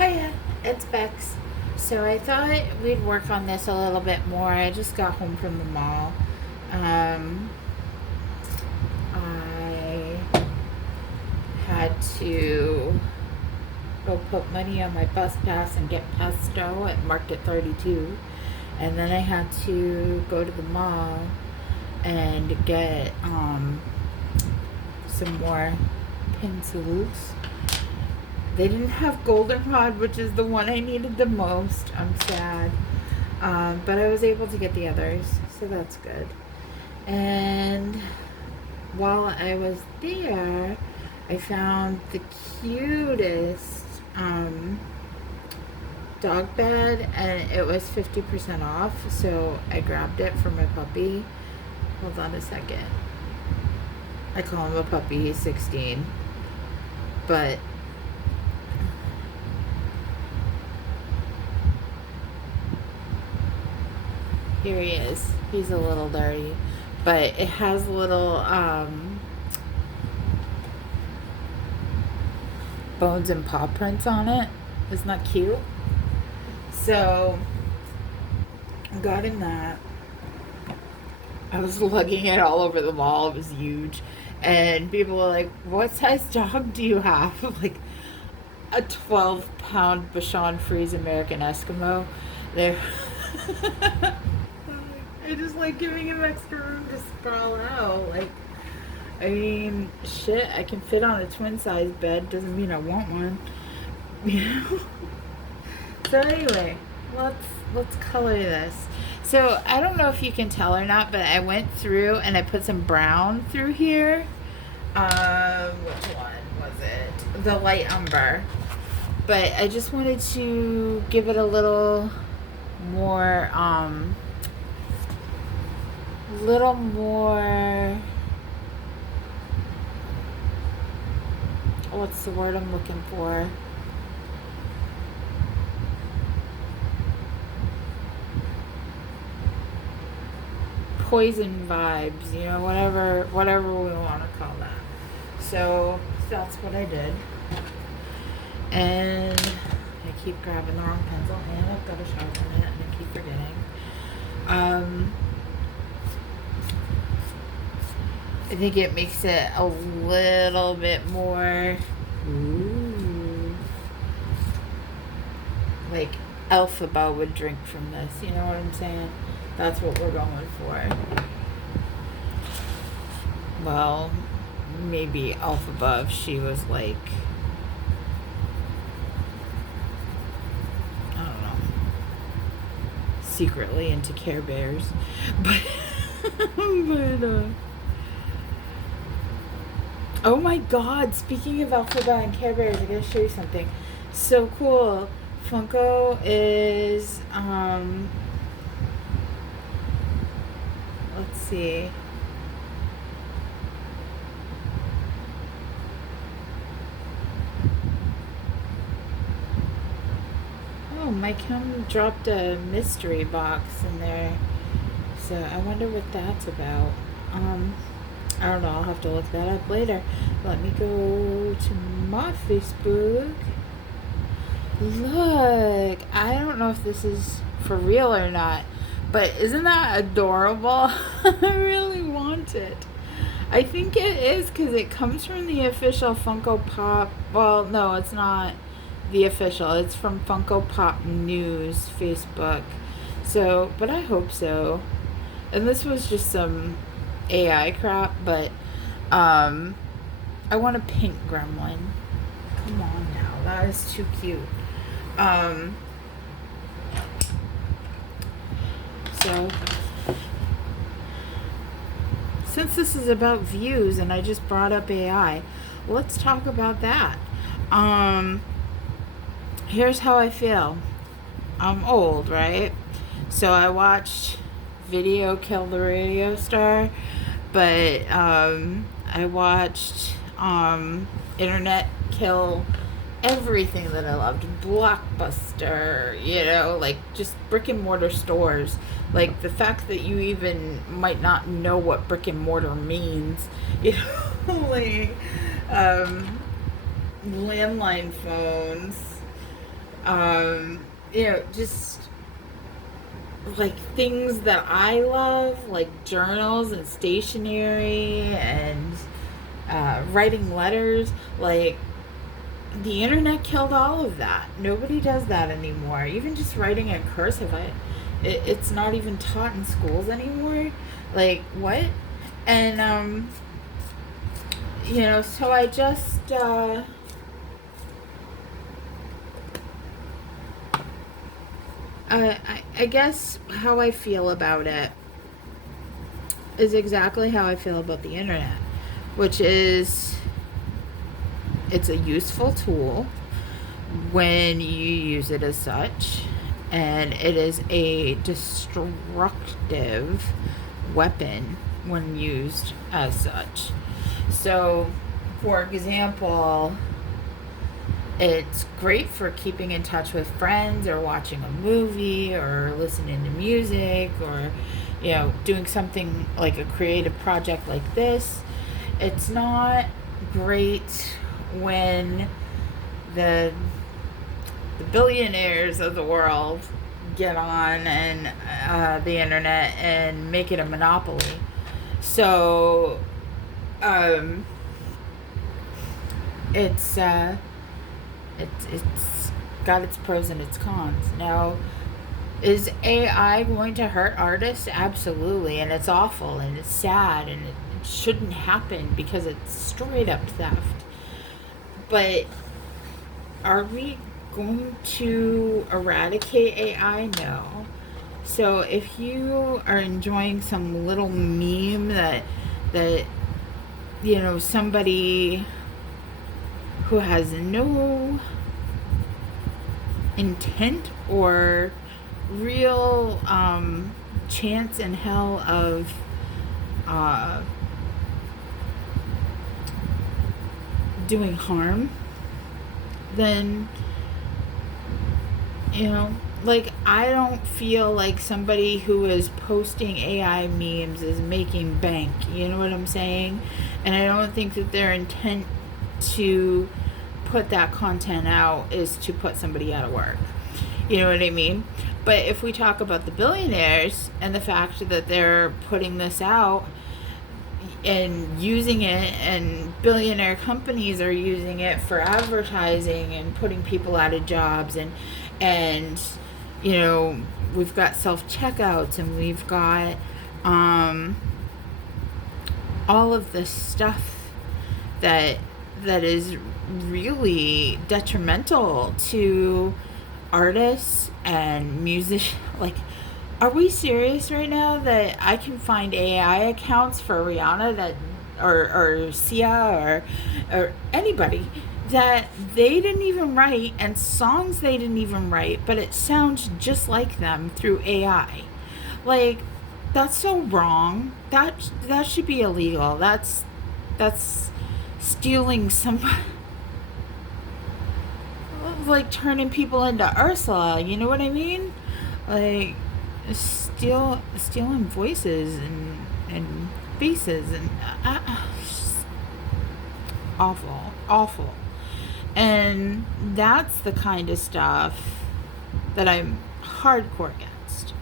Hiya, it's Bex. So I thought we'd work on this a little bit more. I just got home from the mall. Um, I had to go put money on my bus pass and get pesto at Market 32. And then I had to go to the mall and get some more pencils. They didn't have goldenrod, which is the one I needed the most. I'm sad. But I was able to get the others, so that's good. And while I was there, I found the cutest dog bed, and it was 50% off, so I grabbed it for my puppy. Hold on a second. I call him a puppy, he's 16. But here he is. He's a little dirty, but it has little bones and paw prints on it. Isn't that cute? So I got him that. I was lugging it all over the mall. It was huge. And people were like, what size dog do you have? Like a 12-pound Bashan Freeze American Eskimo. They're I just like giving him extra room to sprawl out. Like, I mean, shit, I can fit on a twin size bed. Doesn't mean I want one. You know? So anyway, let's color this. So I don't know if you can tell or not, but I went through and I put some brown through here. Which one was it? The light umber. But I just wanted to give it a little more, what's the word I'm looking for? Poison vibes, you know, whatever we want to call that. So that's what I did. And I keep grabbing the wrong pencil, and I've got a sharpen it, and I keep forgetting. I think it makes it a little bit more, like Elphaba would drink from this. You know what I'm saying? That's what we're going for. Well, maybe Elphaba if she was like, I don't know, secretly into Care Bears. But, oh my god, speaking of Elphaba and Care Bears, I gotta show you something. So cool. Funko is, let's see. Oh, my Kim dropped a mystery box in there. So I wonder what that's about. I don't know, I'll have to look that up later. Let me go to my Facebook. Look, I don't know if this is for real or not, but isn't that adorable? I really want it. I think it is because it comes from the official Funko Pop. Well, no, it's not the official. It's from Funko Pop News Facebook. So, but I hope so. And this was just some AI crap, but I want a pink gremlin. Come on now, that is too cute. So since this is about views and I just brought up AI, let's talk about that. Here's how I feel. I'm old, right? So I watched Video Kill the Radio Star, but I watched Internet kill everything that I loved. Blockbuster, you know, like just brick and mortar stores. Like the fact that you even might not know what brick and mortar means, you know, like landline phones, Um, just like things that I love, like journals and stationery and writing letters. Like, the internet killed all of that. Nobody does that anymore. Even just writing in cursive, it's not even taught in schools anymore. Like, what? And so I just I guess how I feel about it is exactly how I feel about the internet, which is it's a useful tool when you use it as such, and it is a destructive weapon when used as such. So, for example, it's great for keeping in touch with friends or watching a movie or listening to music or doing something like a creative project like this. It's not great when the billionaires of the world get on and the internet and make it a monopoly. So it's got its pros and its cons. Now, is AI going to hurt artists? Absolutely, and it's awful and it's sad and it shouldn't happen because it's straight up theft. But are we going to eradicate AI? No. So if you are enjoying some little meme that somebody who has no intent or real chance in hell of doing harm, then like, I don't feel like somebody who is posting AI memes is making bank. You know what I'm saying? And I don't think that their intent to put that content out is to put somebody out of work. You know what I mean? But if we talk about the billionaires and the fact that they're putting this out and using it, and billionaire companies are using it for advertising and putting people out of jobs, and we've got self-checkouts, and we've got all of this stuff that is really detrimental to artists and musicians. Like, are we serious right now that I can find AI accounts for Rihanna that or Sia or anybody that they didn't even write, and songs they didn't even write, but it sounds just like them through AI? Like, that's so wrong. That should be illegal. That's stealing some like turning people into Ursula. You know what I mean? Like, stealing voices and faces and awful. And that's the kind of stuff that I'm hardcore against.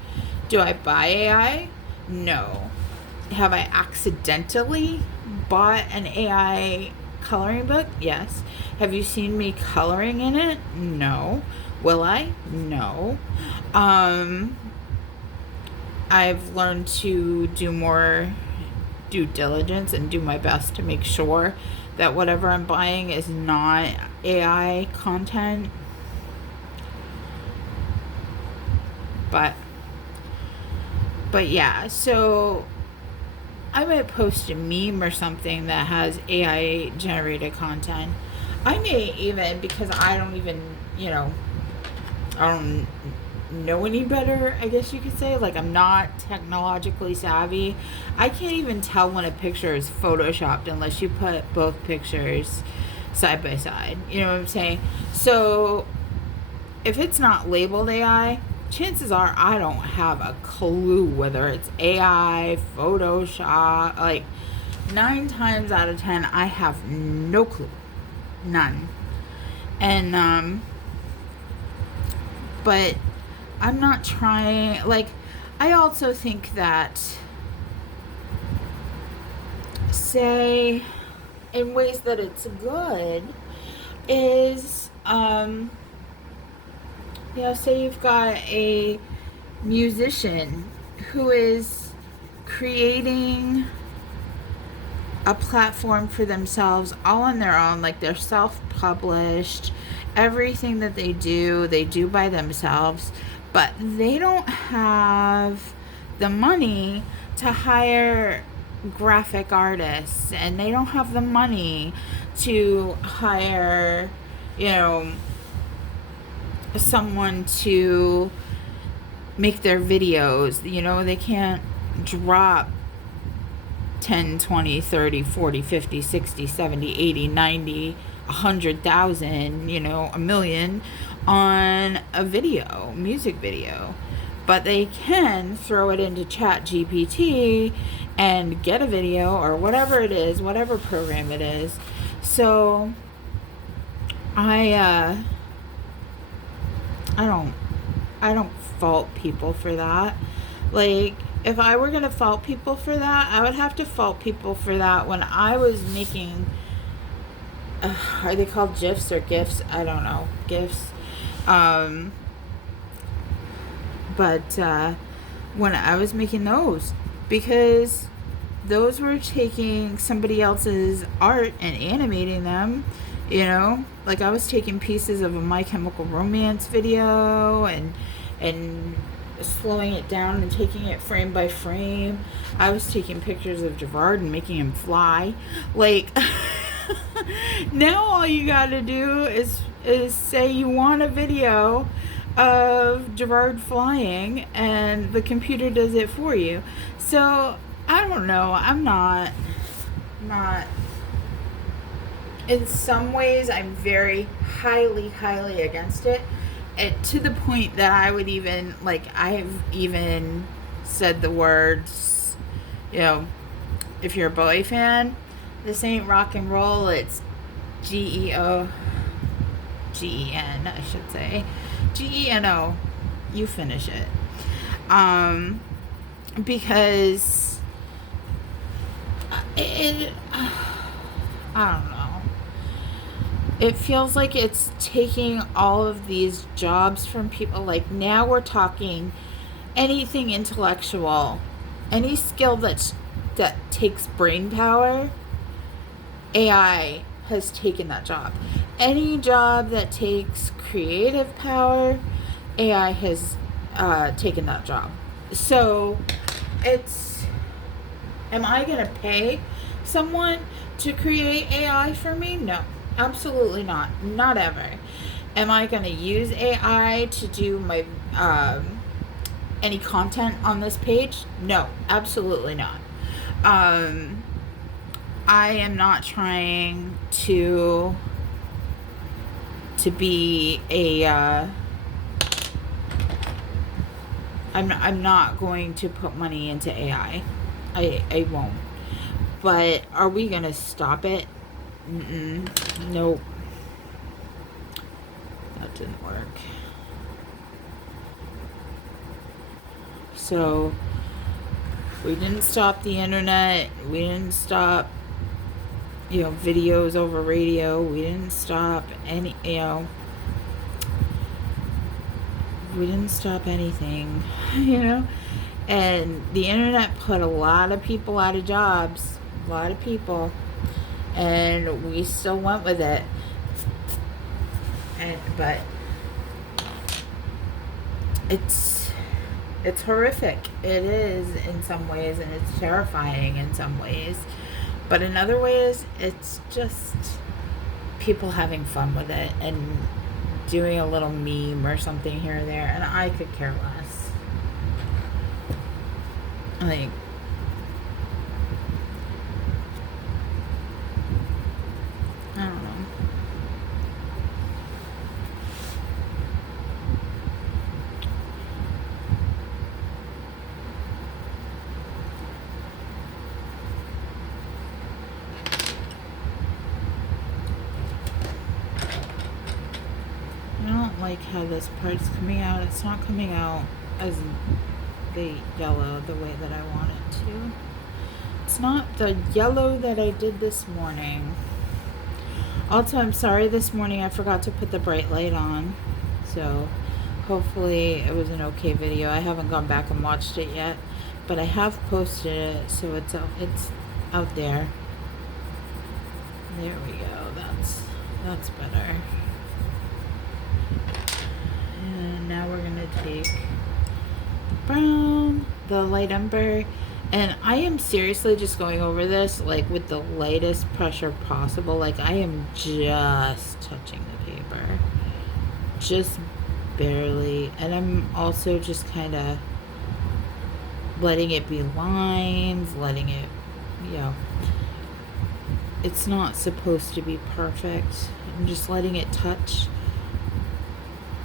Do I buy AI? No. Have I accidentally bought an AI coloring book? Yes. Have you seen me coloring in it? No. Will I? No. I've learned to do more due diligence and do my best to make sure that whatever I'm buying is not AI content. But yeah, so I might post a meme or something that has AI generated content. I may even, because I don't even, I don't know any better, I guess you could say. Like, I'm not technologically savvy. I can't even tell when a picture is photoshopped unless you put both pictures side by side. You know what I'm saying? So if it's not labeled AI, chances are I don't have a clue whether it's AI, Photoshop. Like, 9 times out of 10, I have no clue. None. And But I'm not trying, like, I also think that, say, in ways that it's good, is, say you've got a musician who is creating a platform for themselves all on their own, like they're self-published, everything that they do by themselves, but they don't have the money to hire graphic artists, and they don't have the money to hire, someone to make their videos. They can't drop 10, 20, 30, 40, 50, 60, 70, 80, 90, 100,000, a million on a music video. But they can throw it into Chat GPT and get a video, or whatever it is, whatever program it is. So I don't fault people for that. Like, if I were gonna fault people for that, I would have to fault people for that when I was making, are they called GIFs or GIFs? I don't know. GIFs. But when I was making those, because those were taking somebody else's art and animating them, like I was taking pieces of a My Chemical Romance video and slowing it down and taking it frame by frame. I was taking pictures of Gerard and making him fly. Like, now all you gotta do is say you want a video of Gerard flying, and the computer does it for you. So I don't know. I'm not. In some ways, I'm very highly against it. To the point that I would even, I've even said the words, if you're a Bowie fan, this ain't rock and roll, it's GEN, I should say. GENO. You finish it. Because I don't know. It feels like it's taking all of these jobs from people. Like, now we're talking anything intellectual, any skill that takes brain power, AI has taken that job. Any job that takes creative power, AI has taken that job. So am I going to pay someone to create AI for me? No. Absolutely not. Not ever. Am I going to use AI to do my any content on this page? No, absolutely not. I am not trying to be a I'm not going to put money into AI. I won't. But are we going to stop it? Nope. That didn't work. So, we didn't stop the internet. We didn't stop, videos over radio. We didn't stop any, we didn't stop anything, And the internet put a lot of people out of jobs. A lot of people. And we still went with it. But it's horrific. It is in some ways, and it's terrifying in some ways. But in other ways, it's just people having fun with it and doing a little meme or something here or there, and I could care less. Like, I don't know. I don't like how this part's coming out. It's not coming out as the yellow the way that I want it to. It's not the yellow that I did this morning. Also, I'm sorry this morning I forgot to put the bright light on. So hopefully it was an okay video. I haven't gone back and watched it yet, but I have posted it, so it's out there. There we go. That's better. And now we're gonna take brown, the light umber, and I am seriously just going over this like with the lightest pressure possible. Like I am just touching the paper, just barely, and I'm also just kind of letting it be lines, letting it, it's not supposed to be perfect. I'm just letting it touch.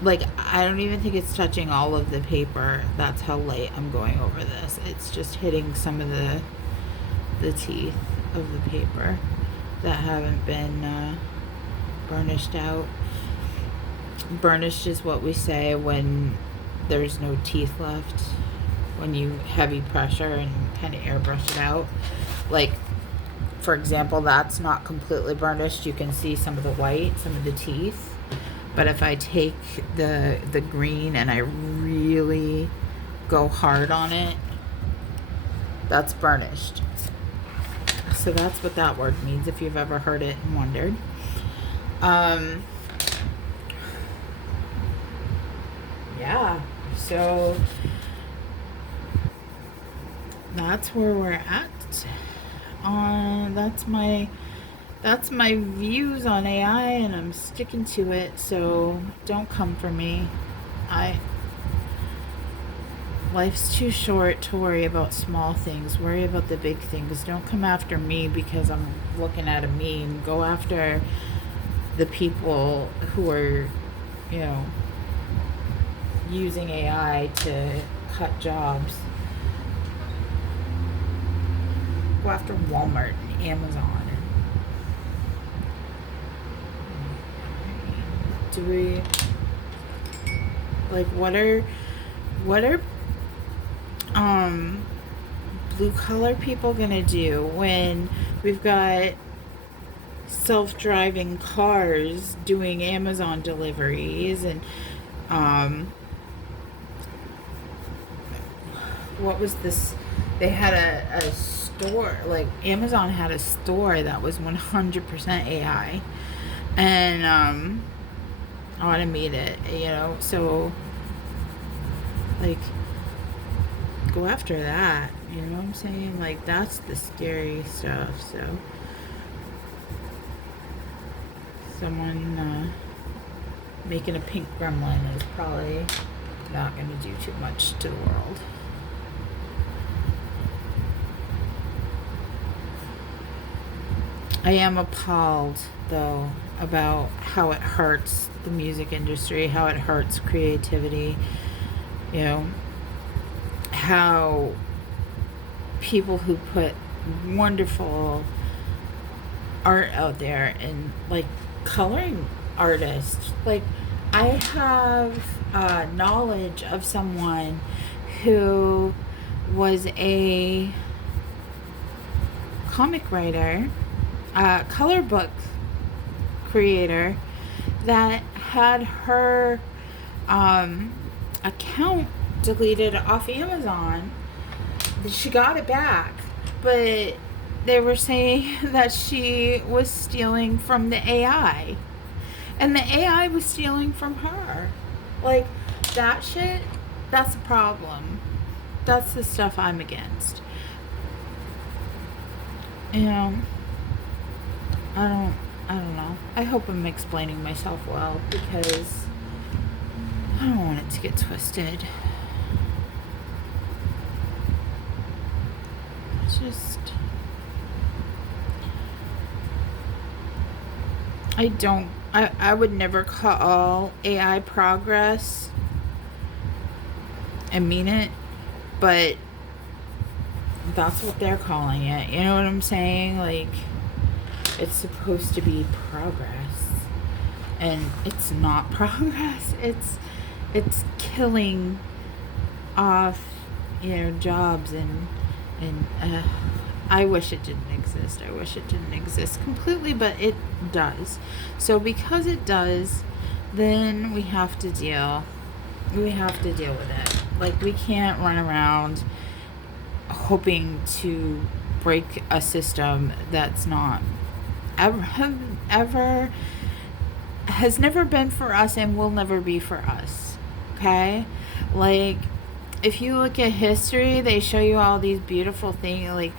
Like, I don't even think it's touching all of the paper. That's how light I'm going over this. It's just hitting some of the teeth of the paper that haven't been burnished out. Burnished is what we say when there's no teeth left, when you heavy pressure and kind of airbrush it out. Like, for example, that's not completely burnished. You can see some of the white, some of the teeth. But if I take the green and I really go hard on it, that's burnished. So that's what that word means, if you've ever heard it and wondered. Yeah, so that's where we're at. That's my views on AI, and I'm sticking to it, so don't come for me. Life's too short to worry about small things. Worry about the big things. Don't come after me because I'm looking at a meme. Go after the people who are, using AI to cut jobs. Go after Walmart and Amazon. Do we, like, what are blue collar people gonna do when we've got self-driving cars doing Amazon deliveries? And what was this? They had a store, like Amazon had a store that was 100% AI and automated, so like go after that, you know what I'm saying? Like that's the scary stuff. So someone making a pink gremlin is probably not going to do too much to the world. I am appalled, though, about how it hurts the music industry, how it hurts creativity, how people who put wonderful art out there, and like coloring artists, like I have knowledge of someone who was a comic writer, color book creator, that had her account deleted off Amazon. She got it back, but they were saying that she was stealing from the AI, and the AI was stealing from her. Like that shit, that's a problem. That's the stuff I'm against. I don't know. I hope I'm explaining myself well, because I don't want it to get twisted. It's just, I would never call AI progress. I mean it, but that's what they're calling it. You know what I'm saying? Like, it's supposed to be progress. and it's not progress. It's killing off, jobs, and I wish it didn't exist. I wish it didn't exist completely, but it does. So because it does, then we have to deal with it. Like, we can't run around hoping to break a system that's not ever has never been for us and will never be for us. Okay? Like, if you look at history, they show you all these beautiful things, like,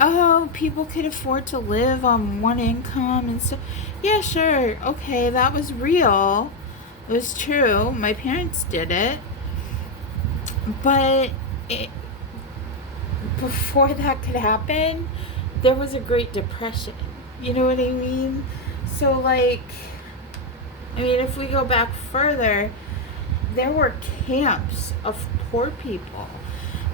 oh, people could afford to live on one income and stuff. Yeah, sure. Okay, that was real. It was true. My parents did it. But before that could happen, there was a Great Depression. You know what I mean? So, like, if we go back further, there were camps of poor people,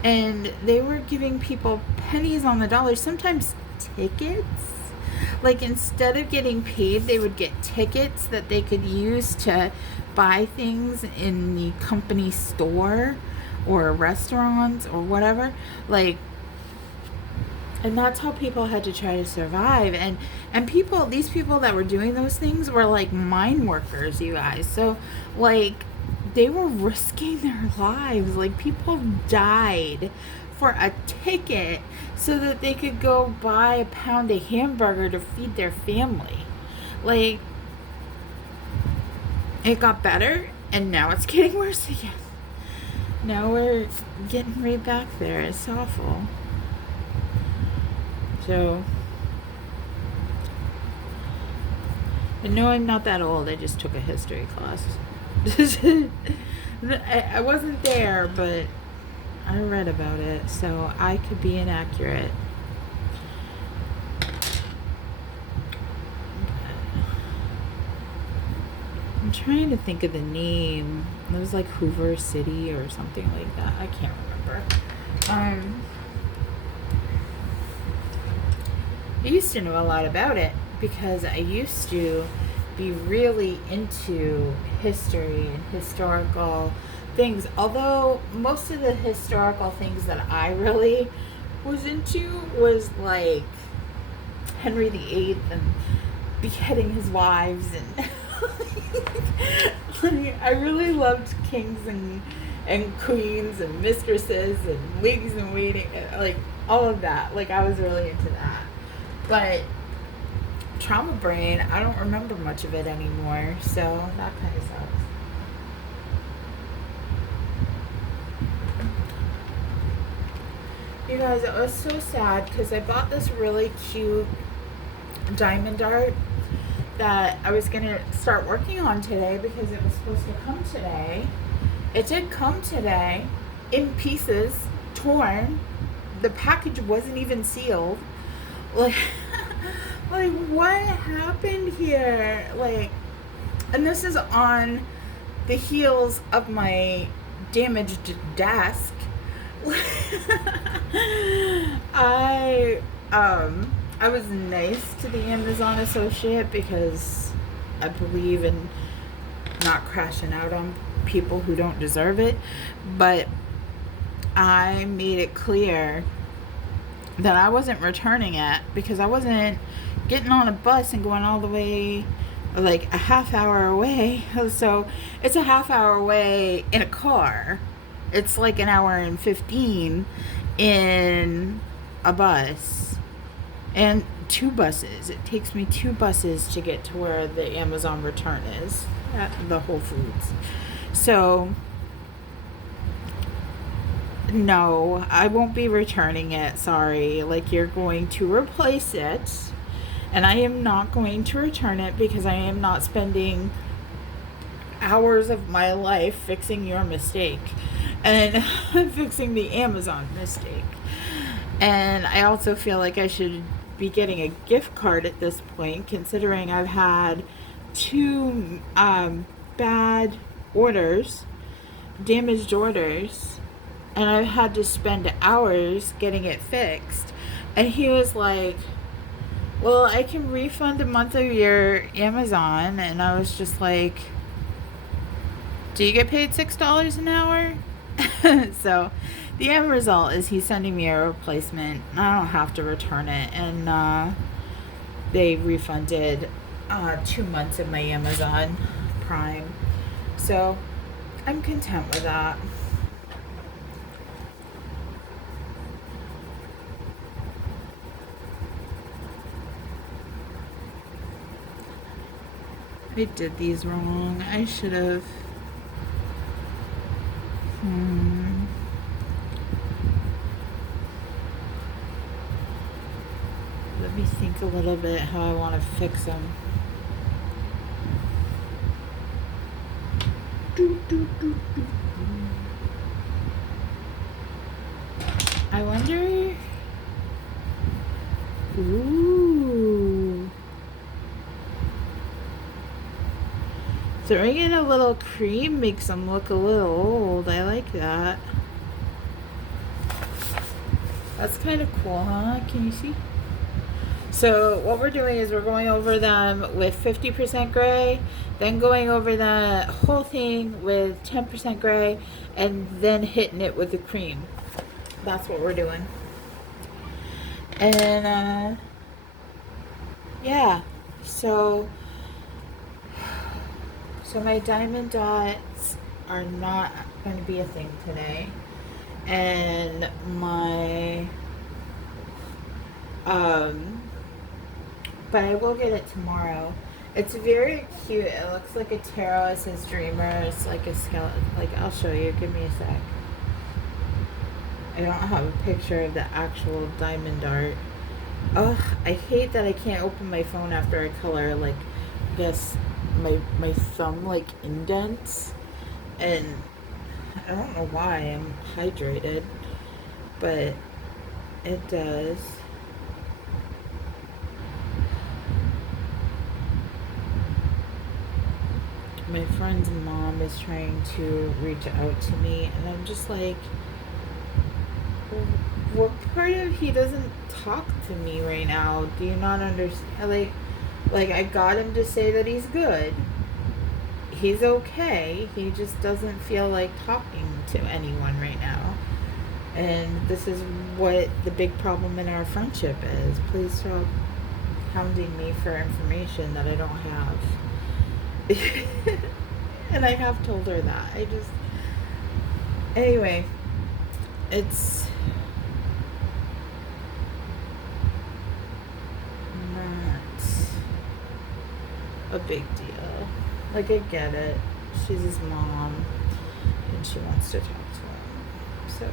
and they were giving people pennies on the dollar, sometimes tickets. Like, instead of getting paid, they would get tickets that they could use to buy things in the company store or restaurants or whatever. Like, and that's how people had to try to survive. And these people that were doing those things were like mine workers, you guys. So, like, they were risking their lives. Like, people died for a ticket so that they could go buy a pound of hamburger to feed their family. Like, it got better, and now it's getting worse again. Now we're getting right back there. It's awful. So, and no, I'm not that old. I just took a history class. I wasn't there, but I read about it, so I could be inaccurate. I'm trying to think of the name. It was like Hoover City or something like that. I can't remember. I used to know a lot about it because I used to be really into history and historical things. Although most of the historical things that I really was into was like Henry VIII and beheading his wives, and I really loved kings and queens and mistresses and ladies in waiting, like all of that. Like, I was really into that. But trauma brain, I don't remember much of it anymore, so that kind of sucks. You guys, it was so sad because I bought this really cute diamond art that I was going to start working on today because it was supposed to come today. It did come today in pieces, torn. The package wasn't even sealed. Like, what happened here? Like, and this is on the heels of my damaged desk. I was nice to the Amazon associate because I believe in not crashing out on people who don't deserve it, but I made it clear that I wasn't returning it because I wasn't getting on a bus and going all the way, like a half hour away. So it's a half hour away in a car. It's like an hour and 15 in a bus. And 2 buses. It takes me 2 buses to get to where the Amazon return is at the Whole Foods. So, no, I won't be returning it. Sorry. Like, you're going to replace it. And I am not going to return it because I am not spending hours of my life fixing your mistake and fixing the Amazon mistake. And I also feel like I should be getting a gift card at this point, considering I've had 2 bad orders, damaged orders, and I've had to spend hours getting it fixed. And he was like, Well, I can refund a month of your Amazon, and I was just like, do you get paid $6 an hour? So the end result is he's sending me a replacement. I don't have to return it, and they refunded 2 months of my Amazon Prime. So I'm content with that. I did these wrong. I should have. Let me think a little bit how I want to fix them. I wonder. Ooh. Throwing in a little cream makes them look a little old. I like that. That's kind of cool, huh? Can you see? So what we're doing is we're going over them with 50% gray, then going over the whole thing with 10% gray, and then hitting it with the cream. That's what we're doing. And yeah, so my diamond dots are not going to be a thing today, and my but I will get it tomorrow. It's very cute. It looks like a tarot. It says dreamer. It's like a skeleton. Like, I'll show you. Give me a sec. I don't have a picture of the actual diamond dart. Ugh, I hate that I can't open my phone after I color. Like, this, my thumb, like, indents. And I don't know why. I'm hydrated. But it does. My friend's mom is trying to reach out to me, and I'm just like, what part of he doesn't talk to me right now? Do you not understand? Like I got him to say that he's good. He's okay. He just doesn't feel like talking to anyone right now. And this is what the big problem in our friendship is. Please stop hounding me for information that I don't have. And I have told her that. Anyway, it's not a big deal. Like, I get it. She's his mom, and she wants to talk to him. So,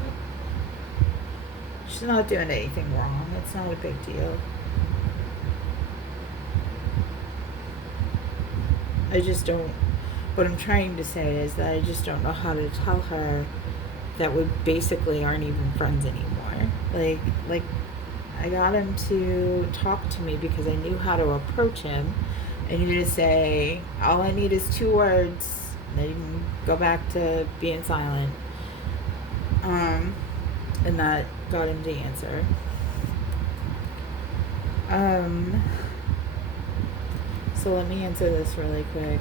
she's not doing anything wrong. It's not a big deal. I just don't. What I'm trying to say is that I just don't know how to tell her that we basically aren't even friends anymore. Like I got him to talk to me because I knew how to approach him. I knew to say, all I need is 2 words, and then you can go back to being silent. And that got him to answer. So let me answer this really quick.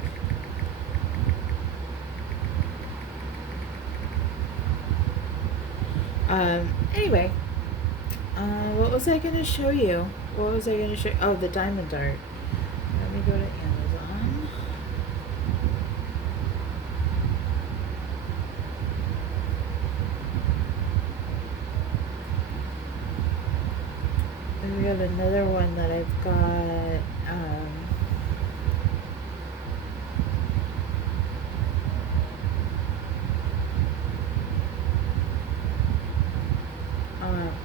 Anyway, what was I going to show you? Oh, the diamond dart. Let me go to Amazon. And we have another one that I've got,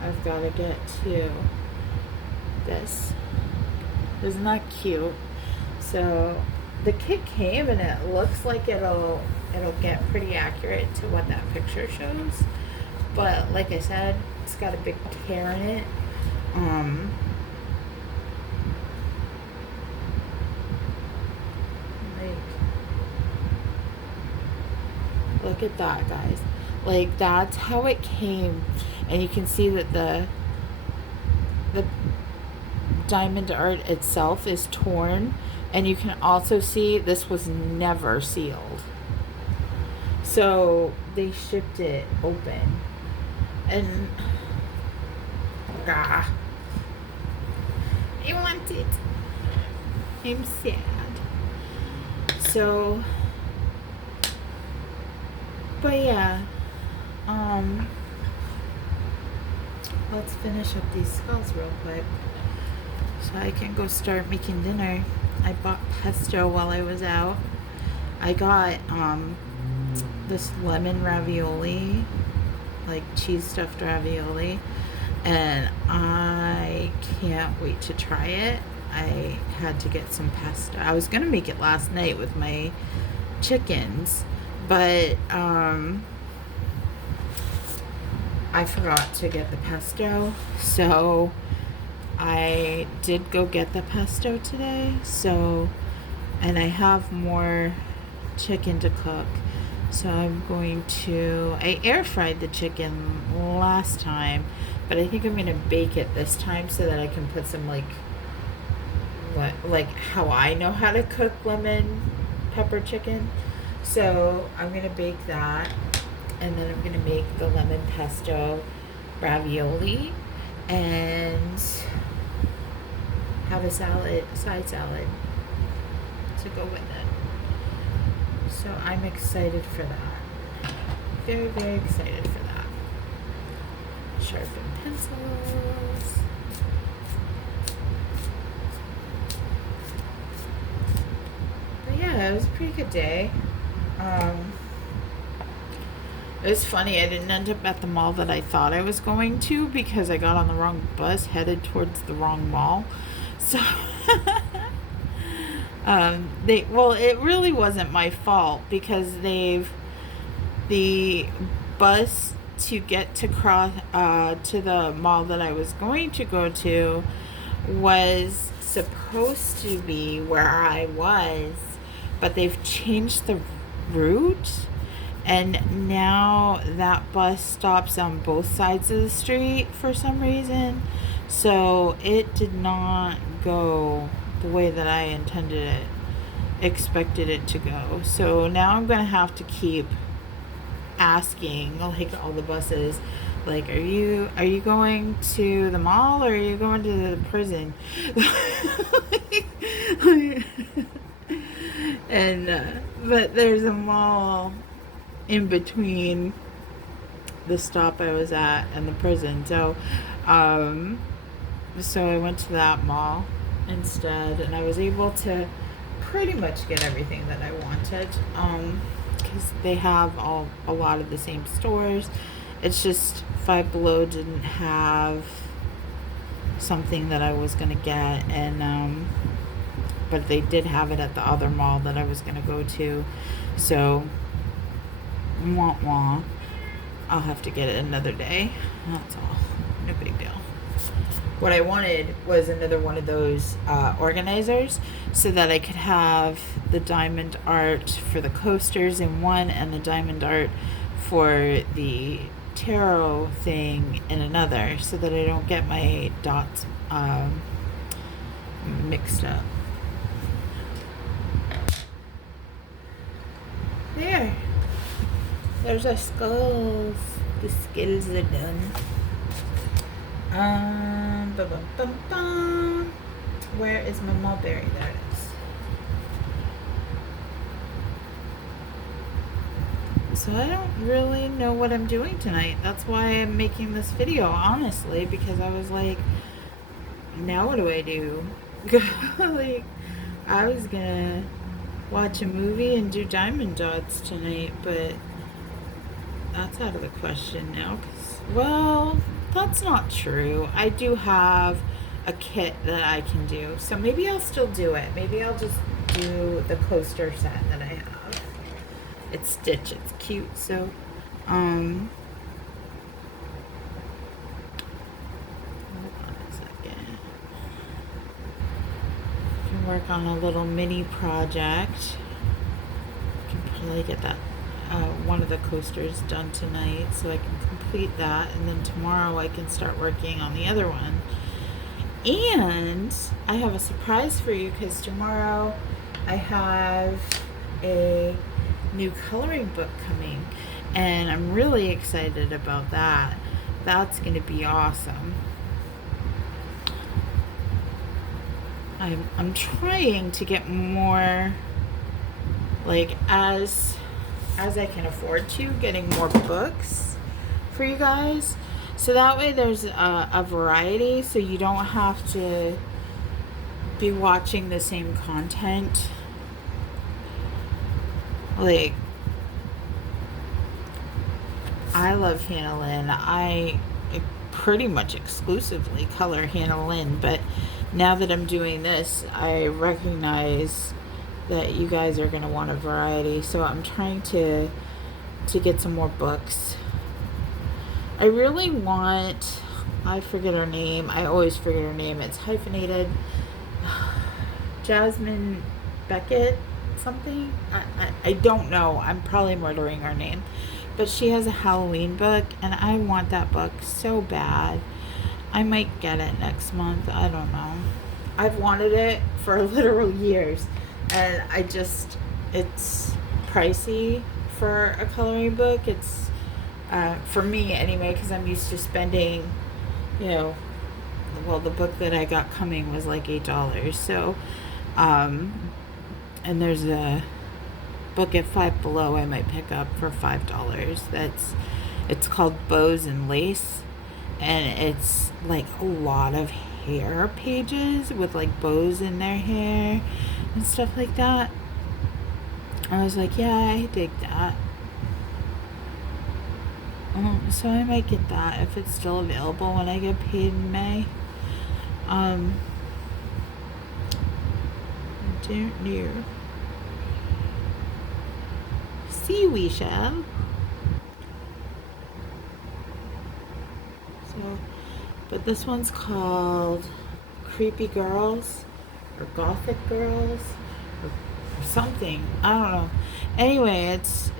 I've got to get to this. Isn't that cute? So the kit came, and it looks like it'll get pretty accurate to what that picture shows. But like I said, it's got a big tear in it. Look at that, guys. Like, that's how it came. And you can see that the diamond art itself is torn, and you can also see this was never sealed. So they shipped it open, and I want it. I'm sad. So, but yeah, let's finish up these skulls real quick so I can go start making dinner. I bought pesto while I was out. I got this lemon ravioli, like cheese stuffed ravioli, and I can't wait to try it. I had to get some pesto. I was gonna make it last night with my chickens, but I forgot to get the pesto, so I did go get the pesto today. So, and I have more chicken to cook, so I'm going to, I air fried the chicken last time, but I think I'm gonna bake it this time so that I can put some like how I know how to cook lemon pepper chicken. So I'm gonna bake that, and then I'm gonna make the lemon pesto ravioli and have a side salad to go with it. So I'm excited for that. Very, very excited for that. Sharpen pencils. But yeah, it was a pretty good day. It was funny, I didn't end up at the mall that I thought I was going to because I got on the wrong bus headed towards the wrong mall. So it really wasn't my fault because the bus to get to cross to the mall that I was going to go to was supposed to be where I was, but they've changed the route, and now that bus stops on both sides of the street for some reason. So it did not go the way that I expected it to go. So now I'm gonna have to keep asking like all the buses, like, are you going to the mall or are you going to the prison? And but there's a mall in between the stop I was at and the prison. So so I went to that mall instead, and I was able to pretty much get everything that I wanted, because they have a lot of the same stores. It's just Five Below didn't have something that I was gonna get, and but they did have it at the other mall that I was gonna go to. So wah wah, I'll have to get it another day. That's all. No big deal. What I wanted was another one of those organizers so that I could have the diamond art for the coasters in one and the diamond art for the tarot thing in another, so that I don't get my dots mixed up. There's our skulls. The skills are done. Where is my mulberry? There it is. So I don't really know what I'm doing tonight. That's why I'm making this video, honestly, because I was like, now what do I do? Like, I was gonna watch a movie and do diamond dots tonight, but that's out of the question now. Well, that's not true. I do have a kit that I can do, so maybe I'll still do it. Maybe I'll just do the coaster set that I have. It's Stitch. It's cute. So, hold on a second. I can work on a little mini project. I can probably get that one of the coasters done tonight, so I can complete that, and then tomorrow I can start working on the other one. And I have a surprise for you because tomorrow I have a new coloring book coming, and I'm really excited about that. That's going to be awesome. I'm trying to get more, like, as I can afford to, getting more books for you guys, so that way there's a variety, so you don't have to be watching the same content. Like, I love Hannah Lynn. I pretty much exclusively color Hannah Lynn, but now that I'm doing this, I recognize that you guys are going to want a variety, so I'm trying to get some more books. I really want, I forget her name. I always forget her name. It's hyphenated. Jasmine Beckett something. I don't know. I'm probably murdering her name. But she has a Halloween book, and I want that book so bad. I might get it next month. I don't know. I've wanted it for literal years, and it's pricey for a coloring book. It's, for me anyway, because I'm used to spending, well, the book that I got coming was like $8. So, and there's a book at Five Below I might pick up for $5. It's called Bows and Lace, and it's like a lot of hair pages with like bows in their hair and stuff like that. I was like, yeah, I dig that. So I might get that if it's still available when I get paid in May. Don't know. See, we shall. So, but this one's called Creepy Girls or Gothic Girls or something. I don't know. Anyway, it's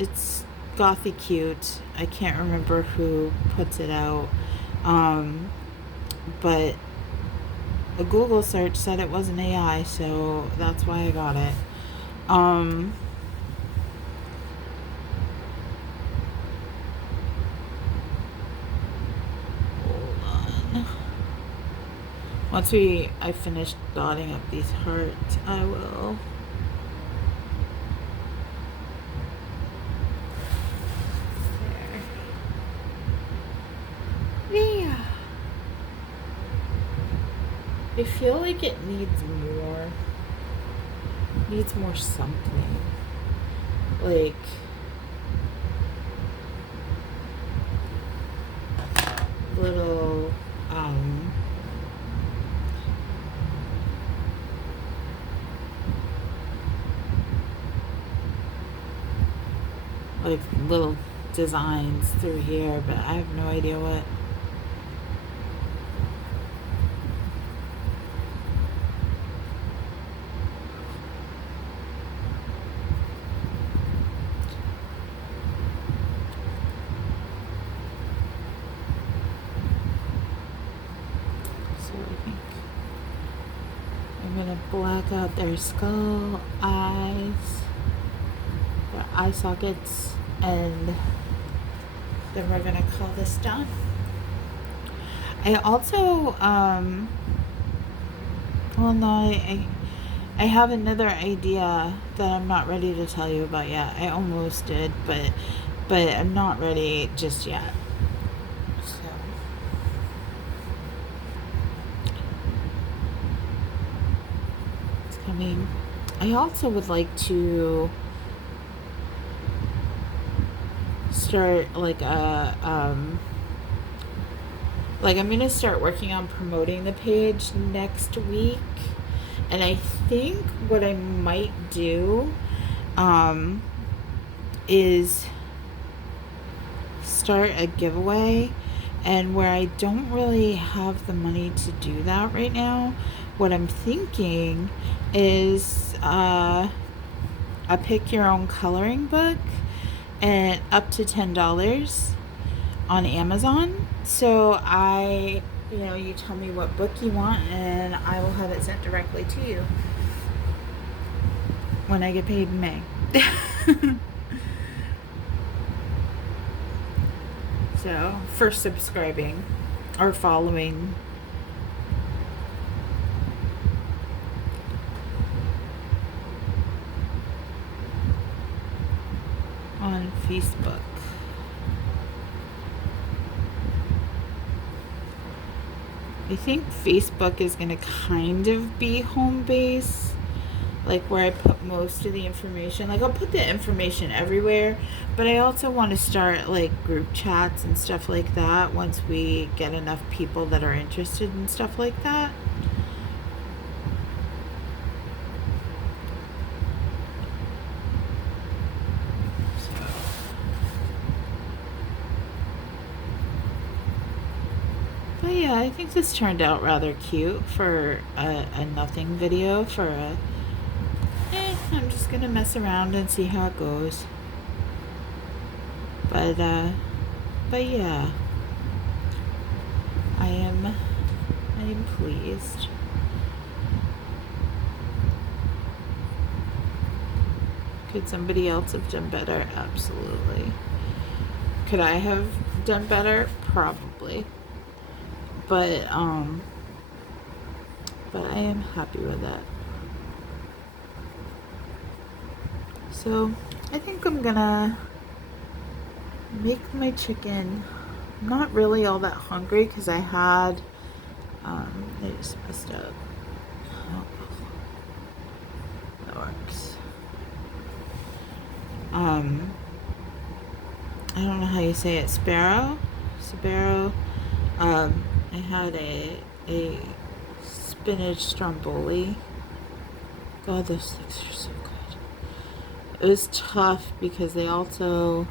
gothy cute. I can't remember who puts it out. But a Google search said it wasn't AI, so that's why I got it. Once I finish dotting up these hearts, I will. There. Yeah. I feel like it needs more something. Like, little, like little designs through here, but I have no idea what. So I think I'm gonna black out their skull, eyes, their eye sockets, and then we're gonna call this done. I also, well, no, I have another idea that I'm not ready to tell you about yet. I almost did, but I'm not ready just yet. So, it's coming. I also would like to start like I'm gonna start working on promoting the page next week, and I think what I might do is start a giveaway, and where I don't really have the money to do that right now, what I'm thinking is a pick your own coloring book, and up to $10 on Amazon. So I You know, you tell me what book you want, and I will have it sent directly to you when I get paid in May. So, for subscribing or following. On Facebook. I think Facebook is going to kind of be home base, like where I put most of the information. Like I'll put the information everywhere, but I also want to start like group chats and stuff like that once we get enough people that are interested in stuff like that. But yeah, I think this turned out rather cute for a nothing video. For a, I'm just gonna mess around and see how it goes. But yeah, I am pleased. Could somebody else have done better? Absolutely. Could I have done better? Probably. But I am happy with that. So I think I'm gonna make my chicken. I'm not really all that hungry because I had they just messed up. Oh, that works. I don't know how you say it. Sparrow. I had a spinach stromboli. God, those things are so good. It was tough because they also,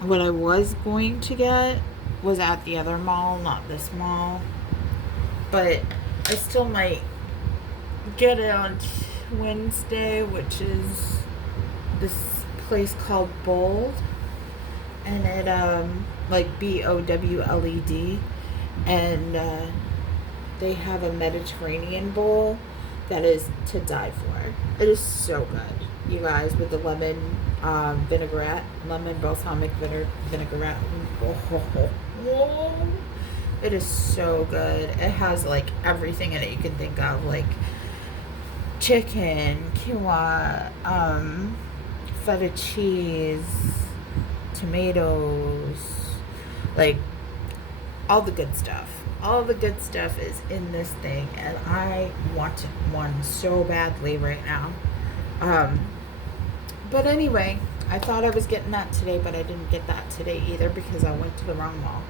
what I was going to get was at the other mall, not this mall. But I still might get it on Wednesday, which is this place called Bold. And it, like BOWLED. And they have a Mediterranean bowl that is to die for. It is so good, you guys, with the lemon vinaigrette, lemon balsamic vinaigrette. Oh, it is so good. It has like everything in it you can think of, like chicken, quinoa, feta cheese, tomatoes, like all the good stuff. All the good stuff is in this thing, and I want one so badly right now. But anyway, I thought I was getting that today, but I didn't get that today either because I went to the wrong mall.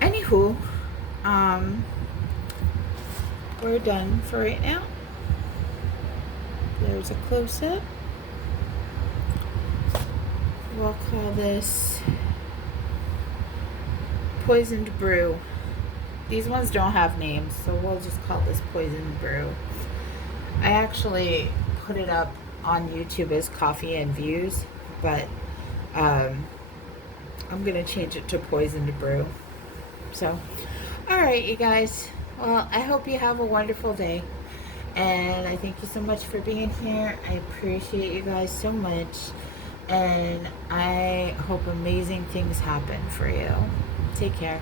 Anywho, we're done for right now. There's a close-up. We'll call this Poisoned Brew. These ones don't have names, so we'll just call this Poisoned Brew. I actually put it up on YouTube as Coffee and Views, but I'm gonna change it to Poisoned Brew. So, alright, you guys. Well, I hope you have a wonderful day. And I thank you so much for being here. I appreciate you guys so much. And I hope amazing things happen for you. Take care.